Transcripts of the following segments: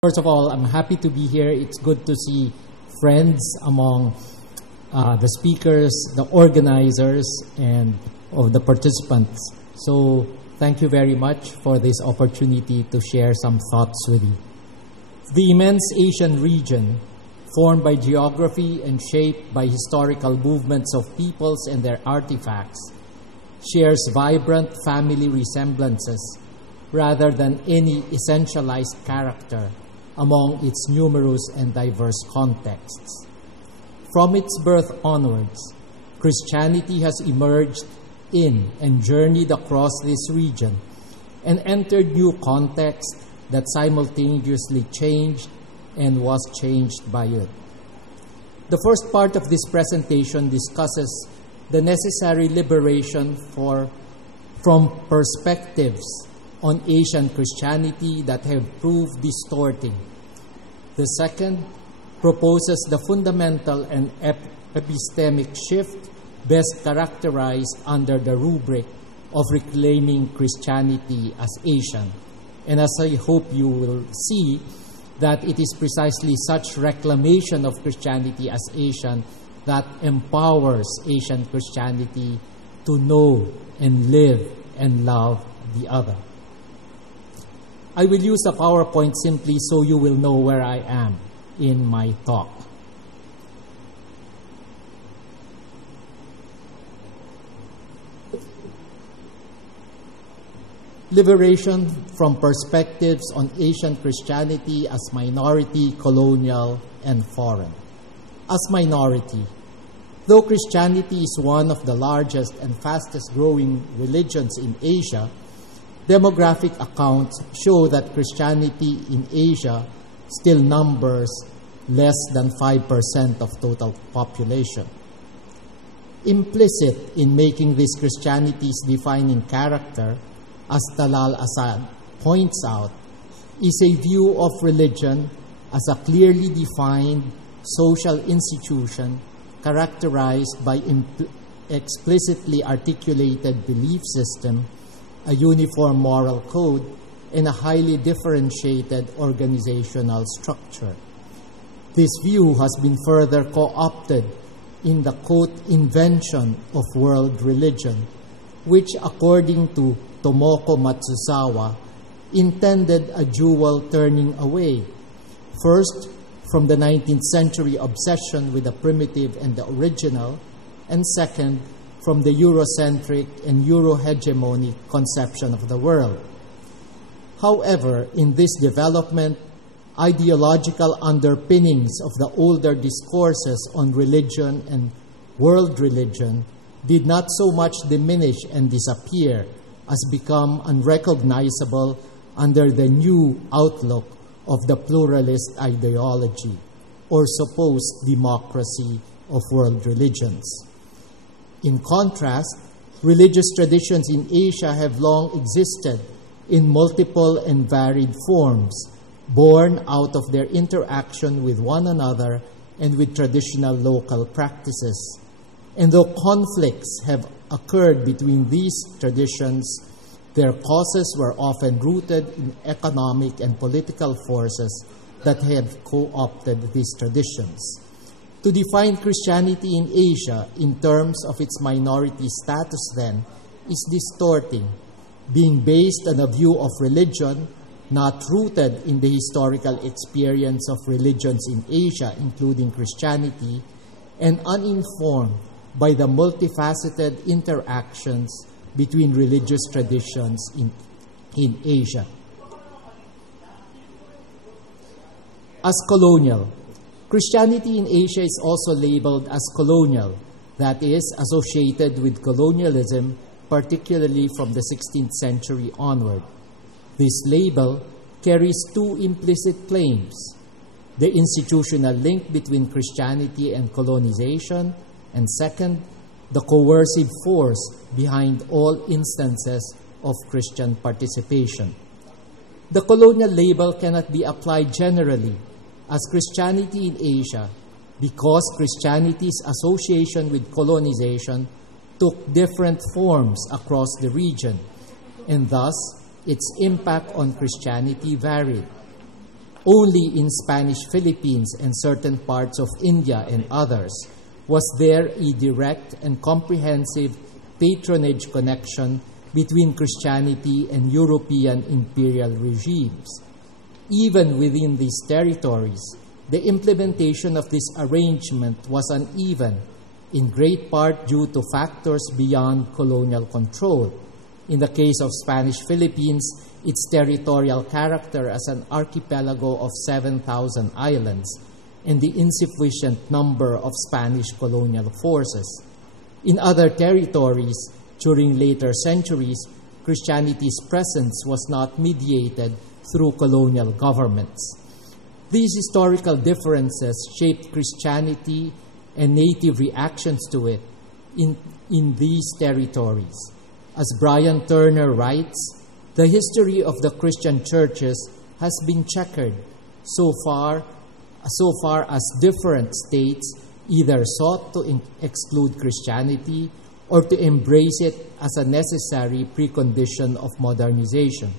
First of all, I'm happy to be here. It's good to see friends among the speakers, the organizers, and of the participants. So thank you very much for this opportunity to share some thoughts with you. The immense Asian region, formed by geography and shaped by historical movements of peoples and their artifacts, shares vibrant family resemblances rather than any essentialized character among its numerous and diverse contexts. From its birth onwards, Christianity has emerged in and journeyed across this region and entered new contexts that simultaneously changed and was changed by it. The first part of this presentation discusses the necessary liberation from perspectives on Asian Christianity that have proved distorting. The second proposes the fundamental and epistemic shift best characterized under the rubric of reclaiming Christianity as Asian. And as I hope you will see, that it is precisely such reclamation of Christianity as Asian that empowers Asian Christianity to know and live and love the other. I will use a PowerPoint simply so you will know where I am in my talk. Liberation from perspectives on Asian Christianity as minority, colonial, and foreign. As minority, though Christianity is one of the largest and fastest growing religions in Asia, demographic accounts show that Christianity in Asia still numbers less than 5% of total population. Implicit in making this Christianity's defining character, as Talal Asad points out, is a view of religion as a clearly defined social institution characterized by explicitly articulated belief system, a uniform moral code, and a highly differentiated organizational structure. This view has been further co-opted in the, quote, invention of world religion, which, according to Tomoko Matsuzawa, intended a dual turning away. First, from the 19th century obsession with the primitive and the original, and second, from the Eurocentric and Euro-hegemonic conception of the world. However, in this development, ideological underpinnings of the older discourses on religion and world religion did not so much diminish and disappear as become unrecognizable under the new outlook of the pluralist ideology or supposed democracy of world religions. In contrast, religious traditions in Asia have long existed in multiple and varied forms, born out of their interaction with one another and with traditional local practices. And though conflicts have occurred between these traditions, their causes were often rooted in economic and political forces that have co-opted these traditions. To define Christianity in Asia in terms of its minority status, then, is distorting, being based on a view of religion not rooted in the historical experience of religions in Asia, including Christianity, and uninformed by the multifaceted interactions between religious traditions in Asia. As colonial, Christianity in Asia is also labeled as colonial, that is, associated with colonialism, particularly from the 16th century onward. This label carries two implicit claims: the institutional link between Christianity and colonization, and second, the coercive force behind all instances of Christian participation. The colonial label cannot be applied generally as Christianity in Asia because Christianity's association with colonization took different forms across the region, and thus its impact on Christianity varied. only in Spanish Philippines and certain parts of India and others was there a direct and comprehensive patronage connection between Christianity and European imperial regimes. Even within these territories, the implementation of this arrangement was uneven, in great part due to factors beyond colonial control. In the case of Spanish Philippines, its territorial character as an archipelago of 7,000 islands, and the insufficient number of Spanish colonial forces. In other territories, during later centuries, Christianity's presence was not mediated through colonial governments. These historical differences shaped Christianity and native reactions to it in these territories. As Brian Turner writes, the history of the Christian churches has been checkered so far as different states either sought to exclude Christianity or to embrace it as a necessary precondition of modernization.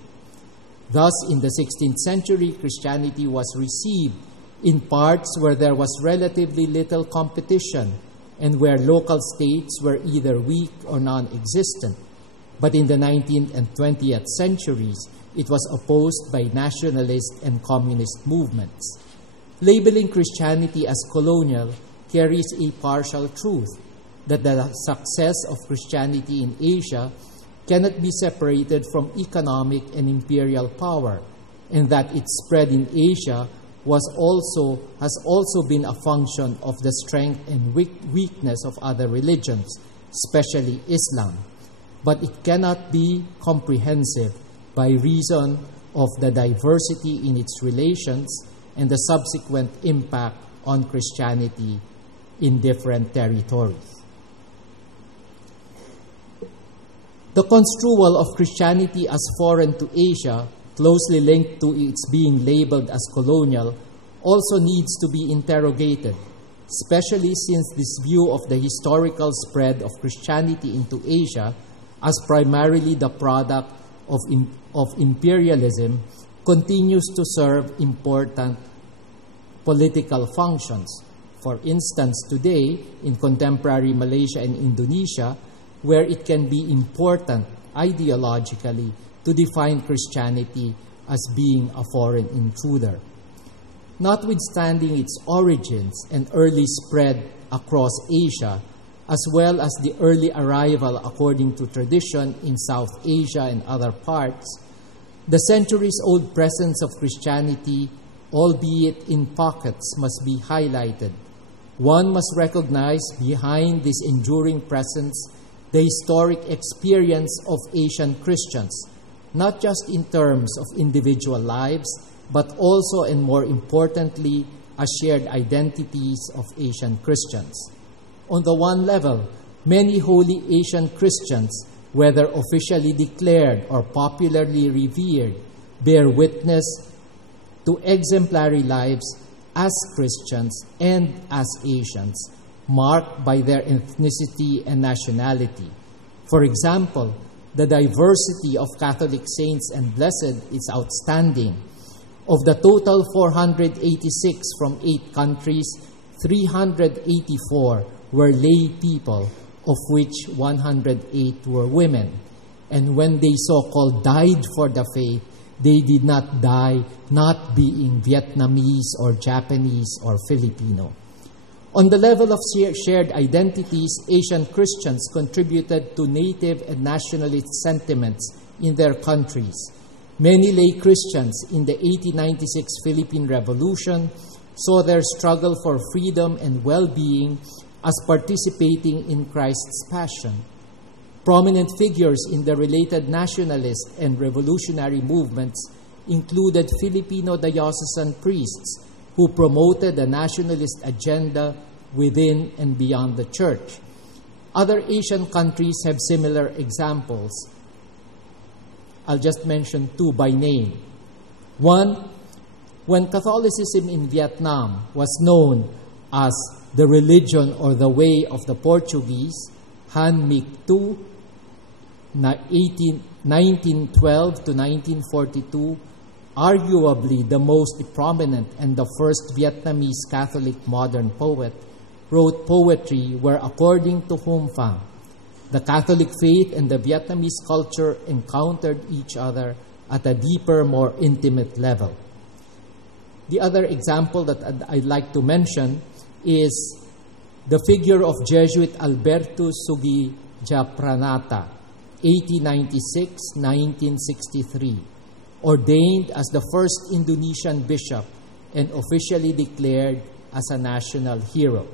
Thus, in the 16th century, Christianity was received in parts where there was relatively little competition and where local states were either weak or non-existent. But in the 19th and 20th centuries, it was opposed by nationalist and communist movements. Labeling Christianity as colonial carries a partial truth, that the success of Christianity in Asia cannot be separated from economic and imperial power, and that its spread in Asia has also been a function of the strength and weakness of other religions, especially Islam. But it cannot be comprehensive by reason of the diversity in its relations and the subsequent impact on Christianity in different territories. The construal of Christianity as foreign to Asia, closely linked to its being labeled as colonial, also needs to be interrogated, especially since this view of the historical spread of Christianity into Asia as primarily the product of imperialism continues to serve important political functions. For instance, today, in contemporary Malaysia and Indonesia, where it can be important ideologically to define Christianity as being a foreign intruder. Notwithstanding its origins and early spread across Asia, as well as the early arrival according to tradition in South Asia and other parts, the centuries-old presence of Christianity, albeit in pockets, must be highlighted. One must recognize behind this enduring presence the historic experience of Asian Christians, not just in terms of individual lives, but also and more importantly, as shared identities of Asian Christians. On the one level, many holy Asian Christians, whether officially declared or popularly revered, bear witness to exemplary lives as Christians and as Asians, marked by their ethnicity and nationality. For example, the diversity of Catholic saints and blessed is outstanding. Of the total 486 from 8 countries, 384 were lay people, of which 108 were women. And when they so-called died for the faith, they did not die not being Vietnamese or Japanese or Filipino. On the level of shared identities, Asian Christians contributed to native and nationalist sentiments in their countries. Many lay Christians in the 1896 Philippine Revolution saw their struggle for freedom and well-being as participating in Christ's passion. Prominent figures in the related nationalist and revolutionary movements included Filipino diocesan priests who promoted the nationalist agenda within and beyond the church. Other Asian countries have similar examples. I'll just mention 2 by name. One, when Catholicism in Vietnam was known as the religion or the way of the Portuguese, Han Mic II, 1912 to 1942, arguably the most prominent and the first Vietnamese Catholic modern poet, wrote poetry where, according to Hum Pham, the Catholic faith and the Vietnamese culture encountered each other at a deeper, more intimate level. The other example that I'd like to mention is the figure of Jesuit Albertus Sugijapranata, 1896-1963, ordained as the first Indonesian bishop and officially declared as a national hero.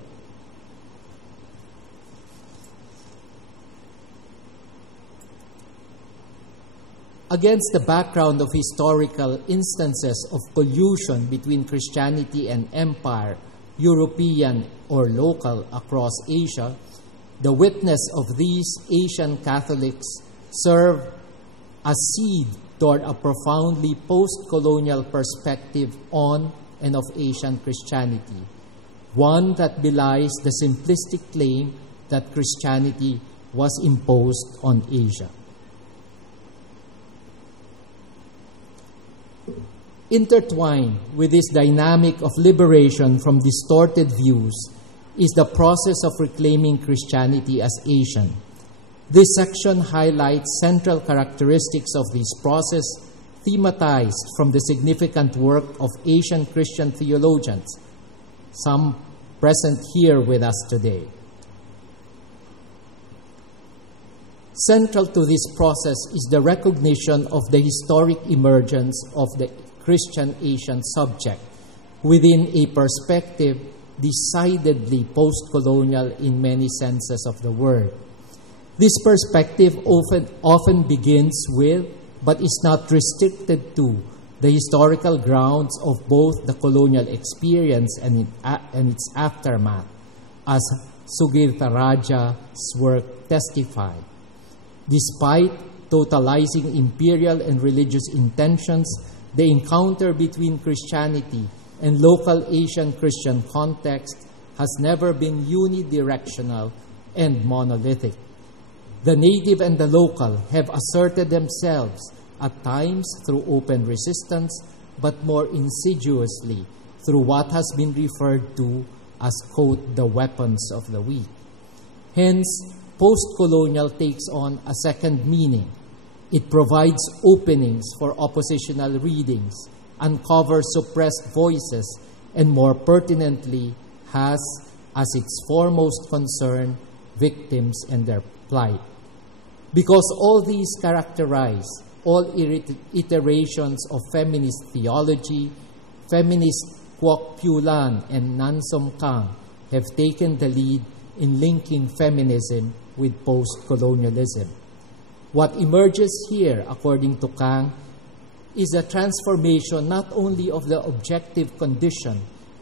Against the background of historical instances of collusion between Christianity and empire, European or local, across Asia, the witness of these Asian Catholics serve as seed toward a profoundly post-colonial perspective on and of Asian Christianity, one that belies the simplistic claim that Christianity was imposed on Asia. Intertwined with this dynamic of liberation from distorted views is the process of reclaiming Christianity as Asian. This section highlights central characteristics of this process, thematized from the significant work of Asian Christian theologians, some present here with us today. Central to this process is the recognition of the historic emergence of the Christian Asian subject within a perspective decidedly post-colonial in many senses of the word. This perspective often begins with, but is not restricted to, the historical grounds of both the colonial experience and its aftermath, as Sugirtaraja's work testified. Despite totalizing imperial and religious intentions, the encounter between Christianity and local Asian Christian context has never been unidirectional and monolithic. The native and the local have asserted themselves at times through open resistance, but more insidiously through what has been referred to as, quote, the weapons of the weak. Hence, post-colonial takes on a second meaning. It provides openings for oppositional readings, uncovers suppressed voices, and more pertinently has as its foremost concern victims and their plight. Because all these characterize all iterations of feminist theology, feminist Kwok Pyu Lan and Nan Som Kang have taken the lead in linking feminism with post-colonialism. What emerges here, according to Kang, is a transformation not only of the objective condition,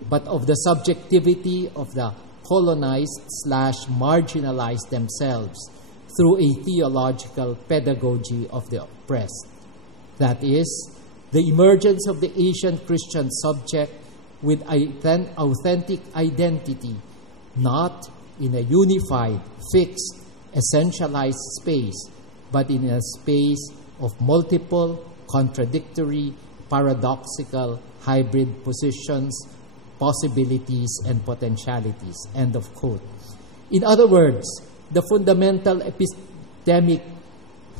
but of the subjectivity of the colonized/marginalized themselves through a theological pedagogy of the oppressed. That is, the emergence of the Asian Christian subject with authentic identity, not in a unified, fixed, essentialized space, but in a space of multiple, contradictory, paradoxical, hybrid positions, possibilities, and potentialities. End of quote. In other words, the fundamental epistemic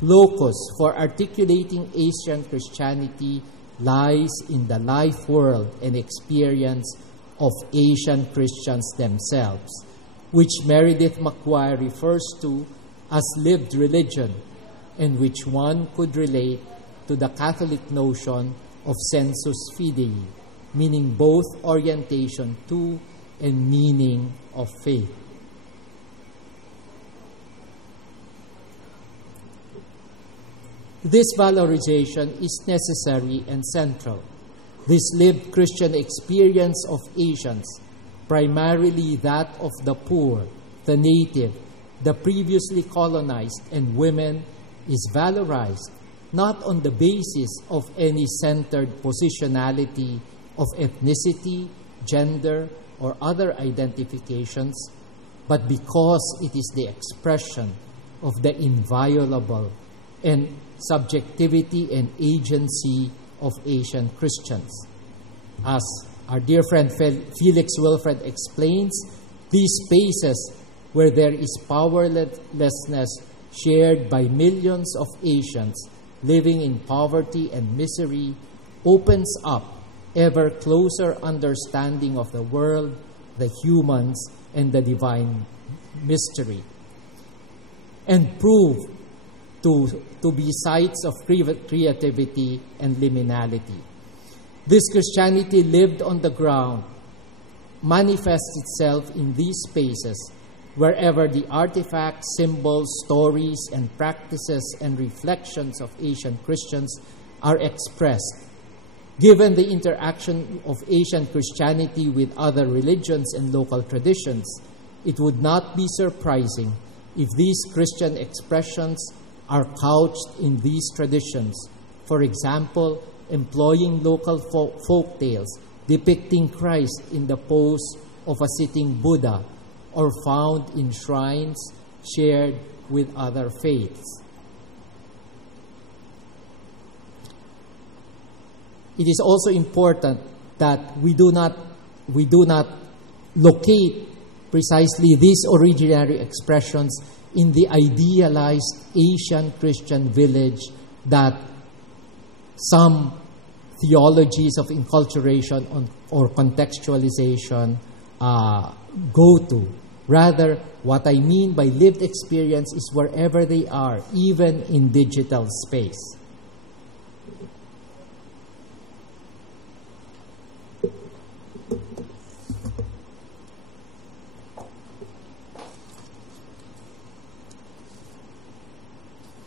locus for articulating Asian Christianity lies in the life, world, and experience of Asian Christians themselves, which Meredith McGuire refers to as lived religion, and which one could relate to the Catholic notion of sensus fidei, meaning both orientation to and meaning of faith. This valorization is necessary and central. This lived Christian experience of Asians, primarily that of the poor, the native, the previously colonized, and women, is valorized not on the basis of any centered positionality of ethnicity, gender, or other identifications, but because it is the expression of the inviolable and subjectivity and agency of Asian Christians. As our dear friend Felix Wilfred explains, these spaces where there is powerlessness shared by millions of Asians living in poverty and misery opens up ever closer understanding of the world, the humans, and the divine mystery, and prove to be sites of creativity and liminality. This Christianity lived on the ground manifests itself in these spaces wherever the artifacts, symbols, stories, and practices and reflections of Asian Christians are expressed. Given the interaction of Asian Christianity with other religions and local traditions, it would not be surprising if these Christian expressions are couched in these traditions. For example, employing local folk tales depicting Christ in the pose of a sitting Buddha, or found in shrines shared with other faiths. It is also important that we do not locate precisely these originary expressions in the idealized Asian Christian village that some theologies of enculturation or contextualization go to. Rather, what I mean by lived experience is wherever they are, even in digital space.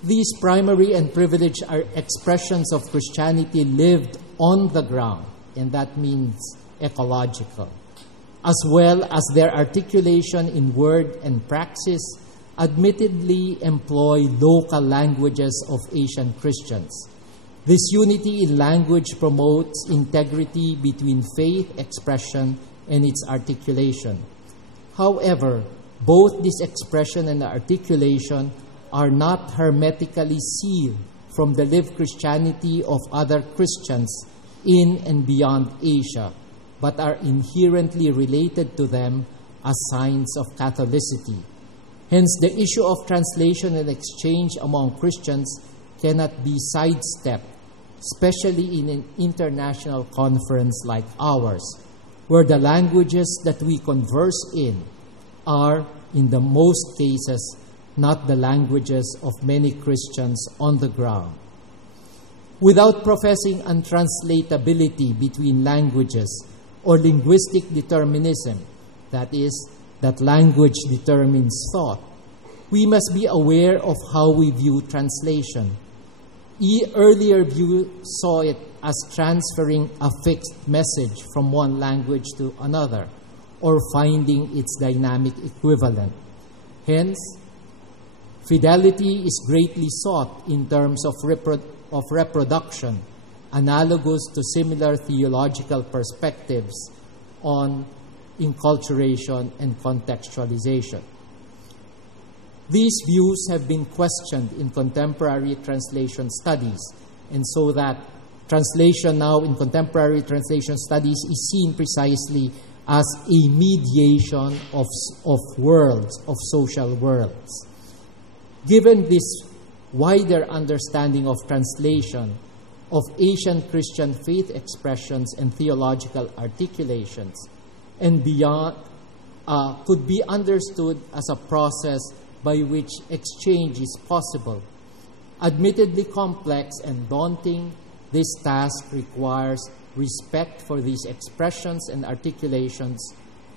These primary and privileged are expressions of Christianity lived on the ground, and that means ecological, as well as their articulation in word and praxis, admittedly employ local languages of Asian Christians. This unity in language promotes integrity between faith expression and its articulation. However, both this expression and articulation are not hermetically sealed from the lived Christianity of other Christians in and beyond Asia, but are inherently related to them as signs of Catholicity. Hence, the issue of translation and exchange among Christians cannot be sidestepped, especially in an international conference like ours, where the languages that we converse in are, in the most cases, not the languages of many Christians on the ground. Without professing untranslatability between languages or linguistic determinism, that is, that language determines thought, we must be aware of how we view translation. Earlier view saw it as transferring a fixed message from one language to another, or finding its dynamic equivalent. Hence, fidelity is greatly sought in terms of reproduction, analogous to similar theological perspectives on enculturation and contextualization. These views have been questioned in contemporary translation studies, and so that translation now in contemporary translation studies is seen precisely as a mediation of worlds, of social worlds. Given this wider understanding of translation, of Asian Christian faith expressions and theological articulations, and beyond, could be understood as a process by which exchange is possible. Admittedly complex and daunting, this task requires respect for these expressions and articulations,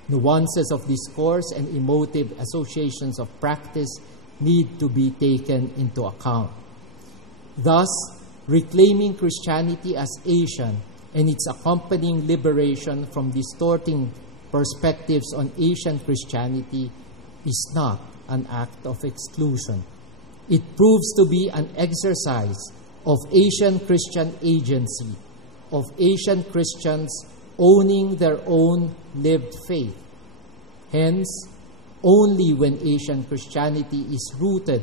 nuances of discourse, and emotive associations of practice need to be taken into account. Thus, reclaiming Christianity as Asian and its accompanying liberation from distorting perspectives on Asian Christianity is not an act of exclusion. It proves to be an exercise of Asian Christian agency, of Asian Christians owning their own lived faith. Hence, only when Asian Christianity is rooted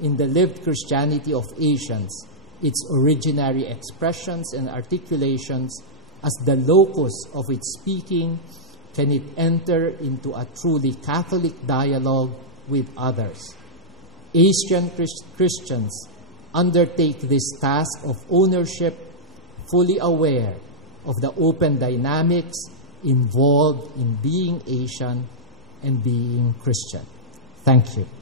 in the lived Christianity of Asians its originary expressions and articulations as the locus of its speaking, can it enter into a truly Catholic dialogue with others. Asian Christians undertake this task of ownership, fully aware of the open dynamics involved in being Asian and being Christian. Thank you.